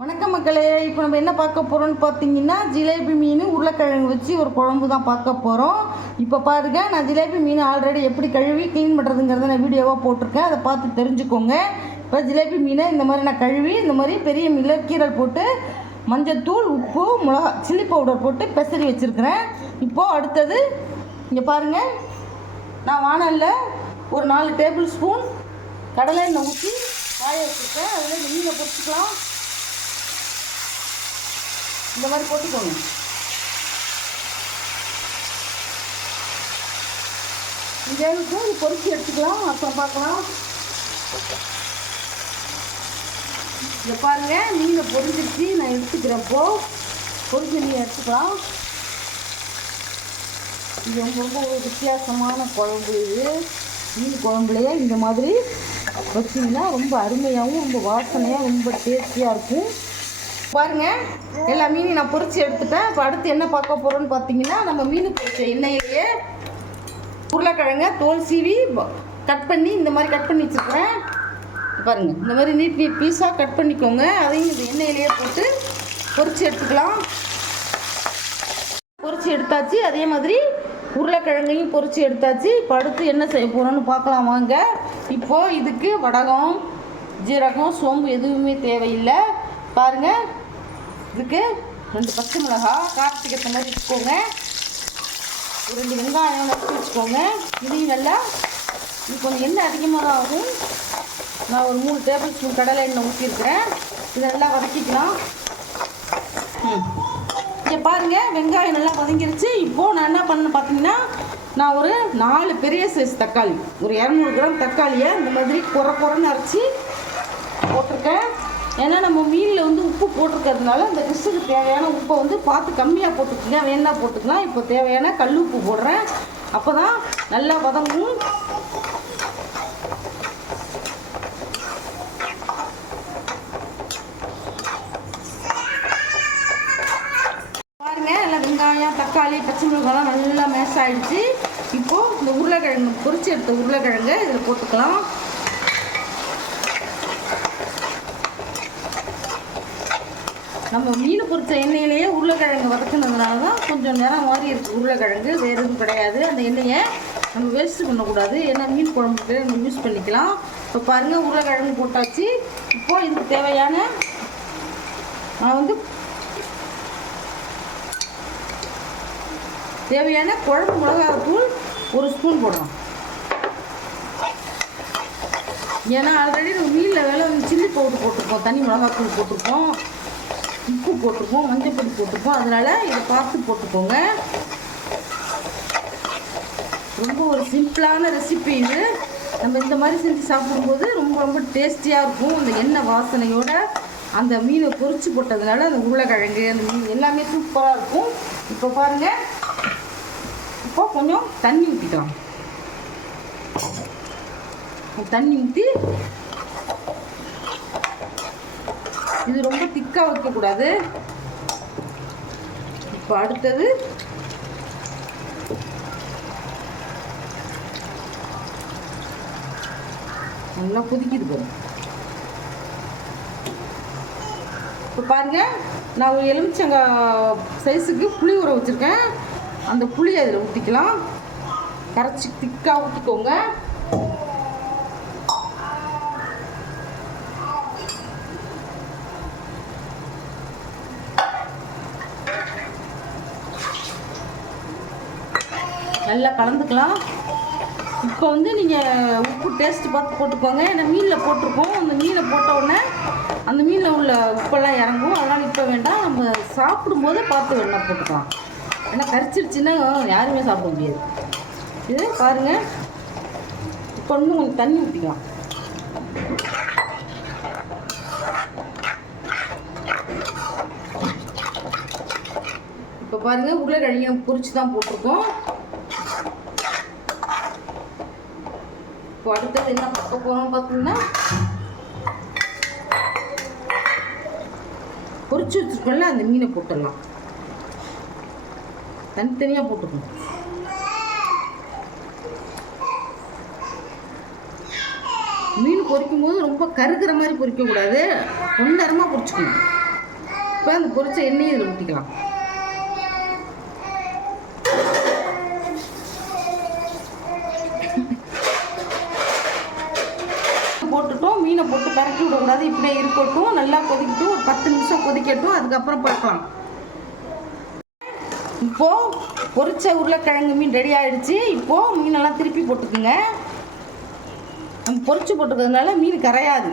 வணக்கம் மக்களே. இப்போ நம்ம என்ன பார்க்க போகிறோம்னு பார்த்தீங்கன்னா, ஜிலேபி மீன் உருளைக்கிழங்கு வச்சு ஒரு குழம்பு தான் பார்க்க போகிறோம். இப்போ பாருங்க, நான் ஜிலேபி மீன் ஆல்ரெடி எப்படி கழுவி க்ளீன் பண்ணுறதுங்கிறத நான் வீடியோவாக போட்டிருக்கேன். அதை பார்த்து தெரிஞ்சுக்கோங்க. இப்போ ஜிலேபி மீனை இந்த மாதிரி நான் கழுவி இந்த மாதிரி பெரிய மிளகீரல் போட்டு மஞ்சத்தூள், உப்பு, மிளகா, சில்லி பவுடர் போட்டு பெசரி வச்சுருக்கிறேன். இப்போது அடுத்தது இங்கே பாருங்கள், நான் வானலில் ஒரு 4 டேபிள் ஸ்பூன் கடலை எண்ணெய் ஊற்றி காய வச்சுருக்கேன். அதில் இந்த மீனை பொரிச்சுக்கலாம். இந்த மாதிரி போட்டுக்கோங்க. இந்த இது பொரிச்சு எடுத்துக்கலாம். அப்புறம் பார்க்கலாம். இதை பாருங்க, மீனை பொரிஞ்சிருச்சு. நான் எடுத்துக்கிறப்போ பொரிஞ்ச மீனை எடுத்துக்கலாம். இது ரொம்ப ஒரு வித்தியாசமான குழம்பு. இது மீன் குழம்புலையே இந்த மாதிரி வச்சிங்கன்னா ரொம்ப அருமையாகவும் ரொம்ப வாசனையாக ரொம்ப டேஸ்டியாக இருக்கும். பாருங்கள், எல்லா மீனையும் நான் பொரிச்சு எடுத்துட்டேன். இப்போ அடுத்து என்ன பார்க்க போகிறோன்னு பார்த்தீங்கன்னா, நம்ம மீன் பொரிச்ச எண்ணெயிலேயே உருளைக்கிழங்க தோல் சீவி கட் பண்ணி இந்த மாதிரி கட் பண்ணி வச்சுருக்கிறேன். பாருங்கள், இந்த மாதிரி நீட் பீஸாக கட் பண்ணிக்கோங்க. அதையும் இந்த எண்ணெயிலேயே போட்டு பொரிச்சு எடுத்துக்கலாம். பொரிச்சு எடுத்தாச்சு. அதே மாதிரி உருளைக்கிழங்கையும் பொரிச்சு எடுத்தாச்சு. இப்போ அடுத்து என்ன செய்ய போகிறோன்னு பார்க்கலாம் வாங்க. இப்போது இதுக்கு வடகம், ஜீரகம், சோம்பு எதுவுமே தேவையில்லை. பாருங்கள், இதுக்கு 2 பச்சை மிளகாய் காரத்துக்கு ஏற்ற மாதிரி வச்சுக்கோங்க. ஒரு 2 வெங்காயம் நறுக்கி வச்சுக்கோங்க. இதையும் நல்லா இது கொஞ்சம் எண்ணெய் அதிகமாக தான் ஆகும். நான் ஒரு 3 டேபிள் ஸ்பூன் கடலை எண்ணெய் ஊற்றிருக்கிறேன். இதை நல்லா வதக்கிக்கலாம். இங்கே பாருங்கள், வெங்காயம் நல்லா வதங்கிருச்சு. இப்போது நான் என்ன பண்ணேன்னு பார்த்தீங்கன்னா, நான் ஒரு 4 பெரிய சைஸ் தக்காளி, ஒரு 200 கிராம் தக்காளியை இந்த மாதிரி குறைன்னு அரைச்சி போட்டிருக்கேன். ஏன்னா நம்ம மீனில் வந்து உப்பு போட்டிருக்கிறதுனால இந்த டிஷ்ஷுக்கு தேவையான உப்பை வந்து பார்த்து கம்மியாக போட்டுக்கோங்க. வேணா போட்டுக்கலாம். இப்போ தேவையான கல் உப்பு போடுறேன். அப்போ தான் நல்லா வதங்கும். பாருங்கள், நல்லா வெங்காயம், தக்காளி, பச்சை மிளகாலாம் நல்லா மேஷ் ஆகிடுச்சு. இப்போது இந்த உருளைக்கிழங்கு பொரிச்சு எடுத்த உருளைக்கிழங்கு இதில் போட்டுக்கலாம். நம்ம மீன் பொரிச்ச எண்ணெயிலேயே உருளைக்கிழங்கு வதக்குனதுனால தான் கொஞ்சம் நிறம் மாதிரி இருக்குது உருளைக்கிழங்கு. வேறு எதுவும் கிடையாது. அந்த எண்ணெயை நம்ம வேஸ்ட்டு பண்ணக்கூடாது. ஏன்னா மீன் குழம்புக்கு நம்ம யூஸ் பண்ணிக்கலாம். இப்போ பாருங்கள், உருளைக்கிழங்கு போட்டாச்சு. இப்போது இதுக்கு தேவையான நான் வந்து தேவையான குழம்பு மிளகாத்தூள் 1 ஸ்பூன் போடலாம். ஏன்னா ஆல்ரெடி நம்ம மீனில் வேலை சில்லி பவுடர் போட்டிருக்கோம், தனி மிளகாத்தூள் போட்டிருக்கோம், உப்பு போட்டிருக்கோம், மஞ்சள் பொடி போட்டிருக்கோம். அதனால் இதை பார்த்து போட்டுக்கோங்க. ரொம்ப ஒரு சிம்பிளான ரெசிபி இது. நம்ம இந்த மாதிரி செஞ்சு சாப்பிடும்போது ரொம்ப ரொம்ப டேஸ்டியாக இருக்கும். அந்த எண்ணெய் வாசனையோட அந்த மீனை பொரிச்சு போட்டதுனால அந்த உருளைக்கிழங்கு, அந்த மீன் எல்லாமே சூப்பராக இருக்கும். இப்போ பாருங்கள், இப்போ கொஞ்சம் தண்ணி ஊற்றிக்கலாம். தண்ணி ஊற்றி இது ரொம்ப திக்காக வைக்கக்கூடாது. இப்போ அடுத்தது நல்லா கொதிக்கிது பாருங்க. இப்போ பாருங்கள், நான் ஒரு எலுமிச்சங்காய் சைஸுக்கு புளி ஊற வச்சுருக்கேன். அந்த புளியை அதில் ஊற்றிக்கலாம். கரைச்சி திக்காக ஊற்றிக்கோங்க. நல்லா கலந்துக்கலாம். இப்போ வந்து நீங்கள் உப்பு டேஸ்ட்டு பார்த்து போட்டுக்கோங்க. ஏன்னா மீனில் போட்டிருக்கோம். அந்த மீனை போட்ட உடனே அந்த மீனில் உள்ள உப்பெல்லாம் இறங்கும். அதனால் இப்போ வேண்டாம், நம்ம சாப்பிடும்போது பார்த்து வேணா போட்டுக்கலாம். ஏன்னா கரிச்சிருச்சுன்னா யாருமே சாப்பிட முடியாது. இது பாருங்கள், இப்போ இன்னும் கொஞ்சம் தண்ணி ஊற்றிக்கலாம். இப்போ பாருங்கள், உருளைக்கிழங்கு பொரிச்சு தான் போட்டிருக்கோம். இப்போ அடுத்தது என்ன பார்க்க போகிறோம்னு பார்த்தீங்கன்னா, பொரிச்சு வச்சுருக்கோம்ல அந்த மீனை போட்டுடலாம். தனித்தனியாக போட்டுக்கணும். மீன் பொரிக்கும் போது ரொம்ப கருகிற மாதிரி பொரிக்கக்கூடாது, பொன்னரமாக பொரிச்சுக்கணும். இப்போ அந்த பொரிச்ச எண்ணெயை இதில் ஊற்றிக்கலாம். போட்டுட்டோம், மீனை போட்டு பரட்டி விடக்கூடாது, இப்படியே இருக்கட்டும். நல்லா கொதிக்கட்டும், ஒரு 10 நிமிஷம் கொதிக்கட்டும், அதுக்கப்புறம் பார்க்கலாம். இப்போது பொரிச்ச உருளைக்கிழங்கு மீன் ரெடி ஆகிடுச்சு. இப்போது மீனெல்லாம் திருப்பி போட்டுக்குங்க. நம்ம பொரிச்சு போட்டுக்கிறதுனால மீன் கரையாது.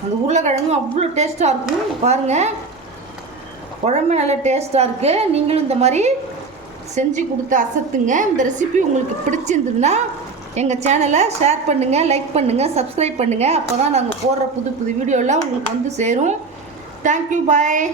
அந்த உருளைக்கிழங்கும் அவ்வளோ டேஸ்ட்டாக இருக்கும். பாருங்கள், குழம்பு நல்லா டேஸ்ட்டாக இருக்குது. நீங்களும் இந்த மாதிரி செஞ்சு கொடுத்து அசத்துங்க. இந்த ரெசிபி உங்களுக்கு பிடிச்சிருந்ததுன்னா எங்கள் சேனலை ஷேர் பண்ணுங்கள், லைக் பண்ணுங்கள், சப்ஸ்கிரைப் பண்ணுங்கள். அப்போ தான் நாங்கள் போடுற புது புது வீடியோலாம் உங்களுக்கு வந்து சேரும். தேங்க்யூ, பாய்.